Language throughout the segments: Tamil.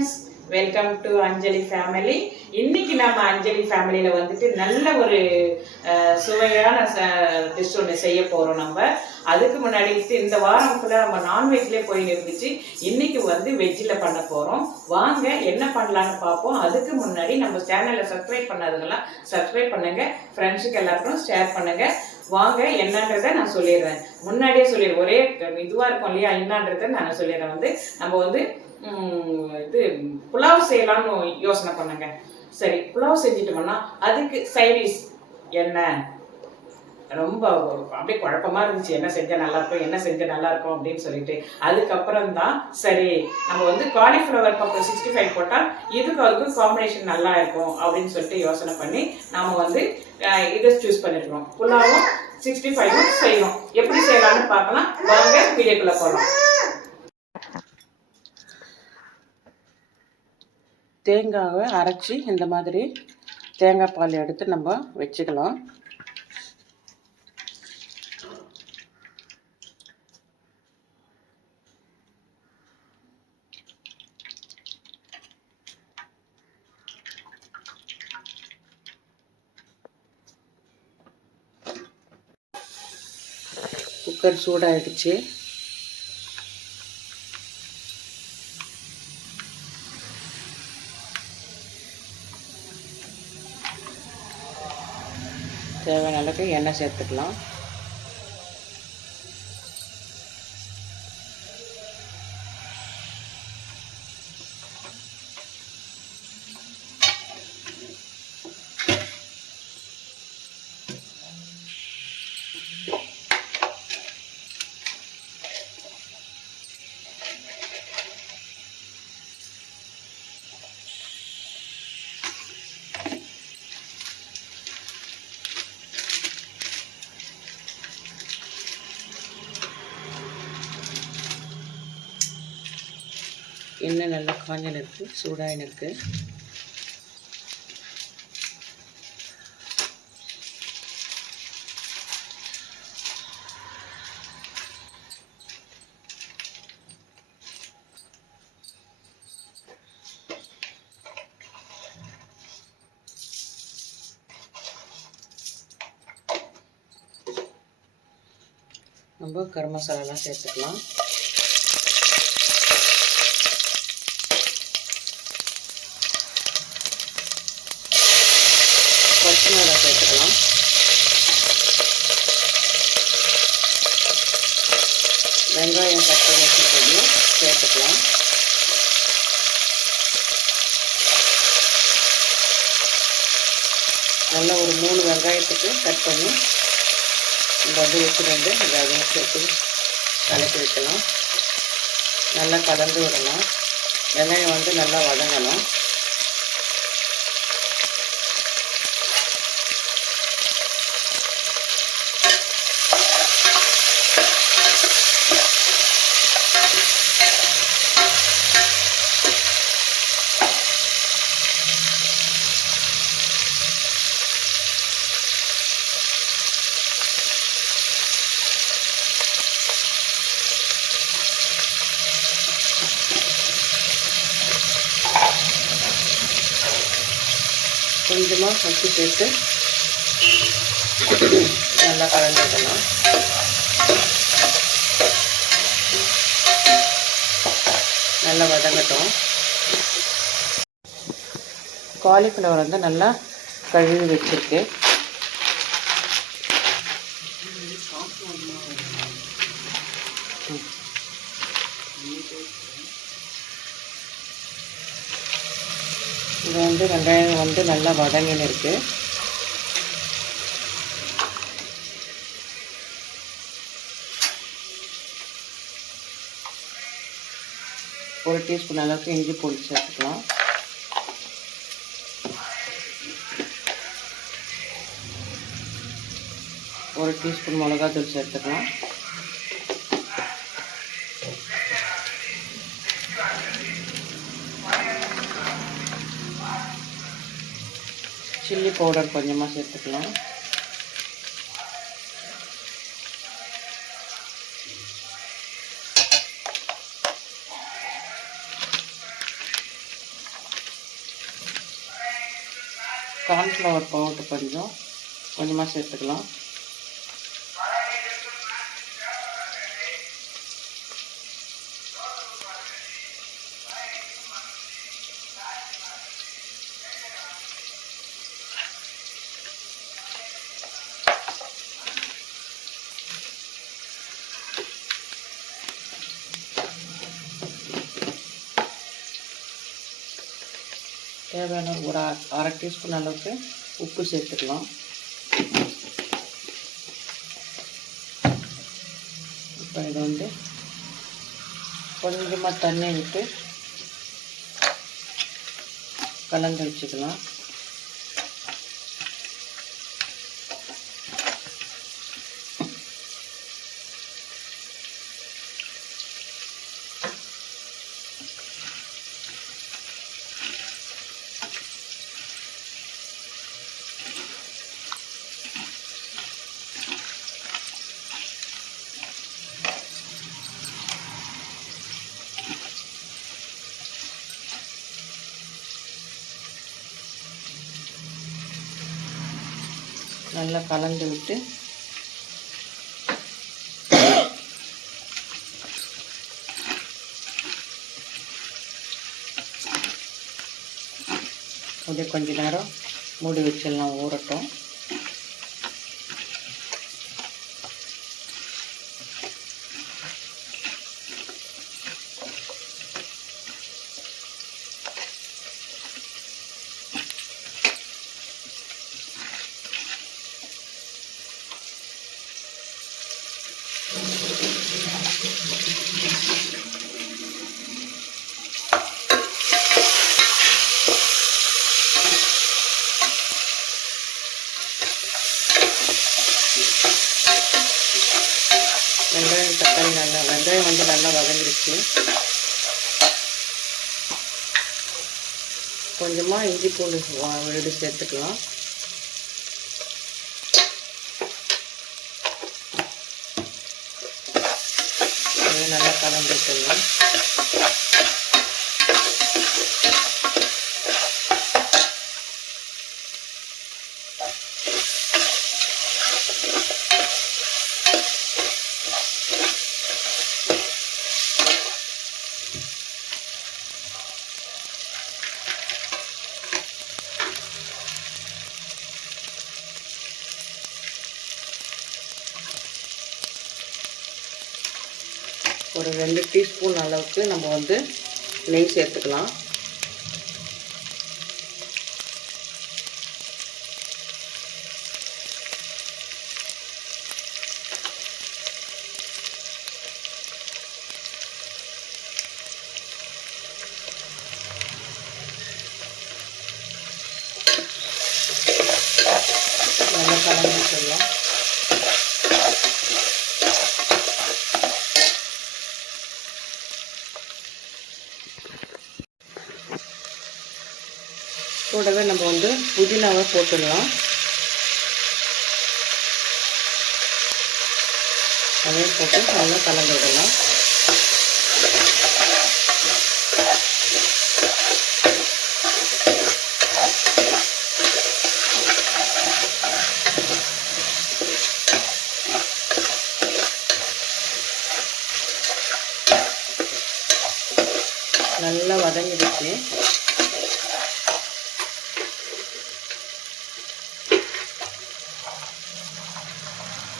Friends welcome to Anjali family இன்னைக்கு நம்ம அஞ்சலி ஃபேமிலியில் வந்துட்டு நல்ல ஒரு சுவையான டிஷ் ஒன்று செய்ய போகிறோம் நம்ம. அதுக்கு முன்னாடி இந்த வாரம் ஃபுல்லாக நம்ம நான்வெஜ்லேயே போய் இருந்துச்சு இன்னைக்கு வந்து வெஜ்ஜில் பண்ண போகிறோம் வாங்க என்ன பண்ணலான்னு பார்ப்போம். அதுக்கு முன்னாடி நம்ம சேனலை சப்ஸ்கிரைப் பண்ணாதவங்களாம் சப்ஸ்கிரைப் பண்ணுங்க. ஃப்ரெண்ட்ஸுக்கு எல்லாருக்கும் ஷேர் பண்ணுங்க. வாங்க என்னன்றதை நான் சொல்லிடுறேன். முன்னாடியே சொல்லிடுறேன். ஒரே இதுவாக இருக்கும் இல்லையா? என்னன்றதை நான் சொல்லிடுறேன். வந்து நம்ம வந்து இது புலாவ் செய்யலாம்னு யோசனை பண்ணுங்க. சரி புலாவ் செஞ்சுட்டோம்னா அதுக்கு சைடிஸ் என்ன? ரொம்ப அப்படியே குழப்பமா இருந்துச்சு. என்ன செஞ்சா நல்லா இருக்கும் என்ன செஞ்சா நல்லா இருக்கும் அப்படின்னு சொல்லிட்டு. அதுக்கப்புறம் தான் சரி நம்ம வந்து காலிஃப்ளவர் பக்கம் சிக்ஸ்டி ஃபைவ் போட்டால் இதுக்கு அதுக்கும் காம்பினேஷன் நல்லா இருக்கும் அப்படின்னு சொல்லிட்டு யோசனை பண்ணி நாம வந்து இதை சூஸ் பண்ணிருக்கோம். புலாவும் சிக்ஸ்டி ஃபைவும் செய்யணும். எப்படி செய்யலாம்னு பார்க்கலாம். வாங்க வீடியோக்குள்ள போகலாம். தேங்காவை அரைச்சி இந்த மாதிரி தேங்காய் பால் எடுத்து நம்ம வச்சுக்கலாம். குக்கர் சூடாகிடுச்சு தேவையான அளவுக்கு எண்ணெய் சேர்த்துக்கலாம். எண்ணெய் நல்லா காஞ்சல் இருக்கு சூடாக இருக்கு நம்ம கரம் மசாலாலாம் சேர்த்துக்கலாம். பச்சை மிளகாய் சேர்த்துக்கலாம் வெங்காயம் கட் பண்ணி வச்சுருக்கோம் சேர்த்துக்கலாம் நல்லா ஒரு மூணு வெங்காயத்துக்கு கட் பண்ணி இந்த வந்து வச்சுருந்து இந்த சேர்த்து கலக்கி வைக்கலாம் நல்லா கலந்து விடலாம் வெங்காயம் வந்து நல்லா வதங்கலாம் கொஞ்சமாக உப்பு சேர்த்து நல்லா கலந்துக்கலாம் நல்லா வதங்கட்டும். காலிஃப்ளவர் வந்து நல்லா கழுவி வச்சிருக்கு. இது வந்து வெங்காயம் வந்து நல்லா வதங்கின்னு இருக்கு. ஒரு டீஸ்பூன் அளவுக்கு இஞ்சி பூண்டு சேர்த்துக்கலாம். ஒரு டீஸ்பூன் மிளகாத்தூள் சேர்த்துக்கலாம். சில்லி பவுடர் கொஞ்சமாக சேர்த்துக்கலாம். கார்ன்ஃப்ளவர் பவுடர் கொஞ்சம் கொஞ்சமாக சேர்த்துக்கலாம். தேவையான ஒரு அரை- டீஸ்பூன் அளவுக்கு உப்பு சேர்த்துக்கலாம். இப்போ இதை வந்து கொஞ்சமாக தண்ணி விட்டு கலந்து வச்சுக்கலாம். நல்லா கலந்து விட்டு அப்படியே கொஞ்ச நேரம் மூடி வச்சிடலாம் ஊறட்டும் வெங்காயம் தக்காளி நல்லா வெங்காயம் வந்து நல்லா வதங்கிடுச்சு கொஞ்சமாக இஞ்சி பூண்டு விழுது சேர்த்துக்கலாம். நல்லா கலந்துக்கலாம் ஒரு ரெண்டு டீஸ்பூன் அளவுக்கு நம்ம வந்து நெய் சேர்த்துக்கலாம். நல்லா கலந்து வச்சிடலாம் கூடவே நம்ம வந்து புதினாவை போட்டுடலாம். அதையும் போட்டு நல்லா கலந்து விடலாம்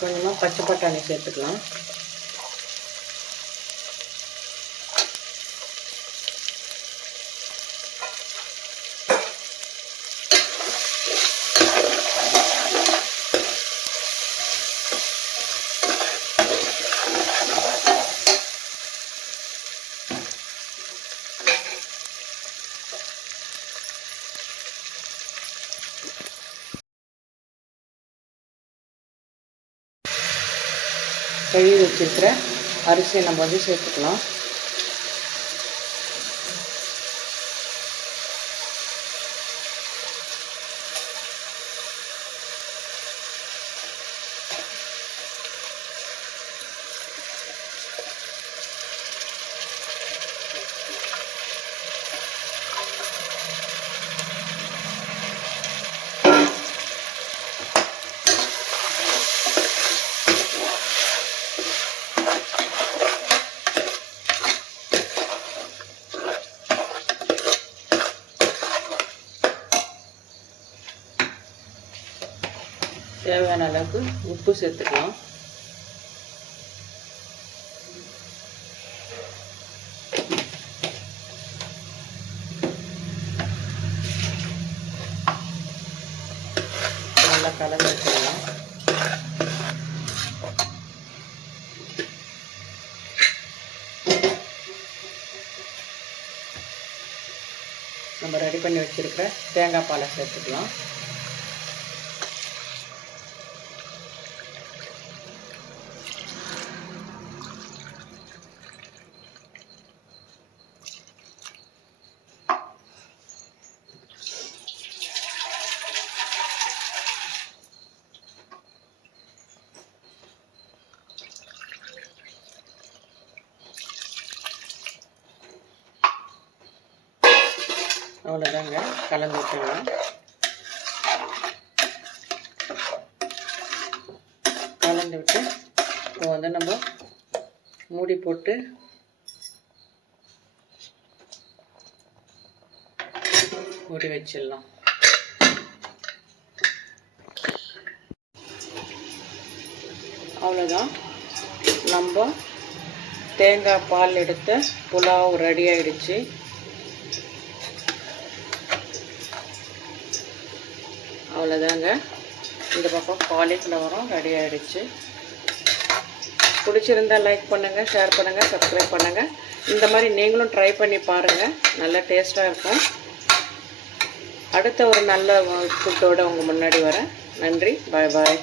கொஞ்சமாக பச்சை பட்டாணி சேர்த்துக்கலாம். கழுவி வச்சிருக்கிற அரிசியை நம்ம வந்து சேர்த்துக்கலாம். தேவையான அளவுக்கு உப்பு சேர்த்துக்கலாம். நல்லா கலந்து வச்சிடலாம். நம்ம ரெடி பண்ணி வச்சுருக்க தேங்காய் பாலை சேர்த்துக்கலாம். அவ்வளோதாங்க கலந்து விட்டுடலாம் கலந்து விட்டு இப்போ வந்து நம்ம மூடி போட்டு மூடி வச்சிடலாம். அவ்வளோதான். நம்ம தேங்காய் பால் எடுத்த புலாவ் ரெடி ஆகிடுச்சு அவ்வளோதாங்க இந்த பக்கம் காலிஃப்ளவரும் ரெடி ஆகிடுச்சு பிடிச்சிருந்தா லைக் பண்ணுங்கள் ஷேர் பண்ணுங்கள் சப்ஸ்கிரைப் பண்ணுங்கள் இந்த மாதிரி நீங்களும் ட்ரை பண்ணி பாருங்கள் நல்லா டேஸ்ட்டாக இருக்கும். அடுத்த ஒரு நல்ல ஃபுட்டோட உங்கள் முன்னாடி வரேன். நன்றி பாய் பாய்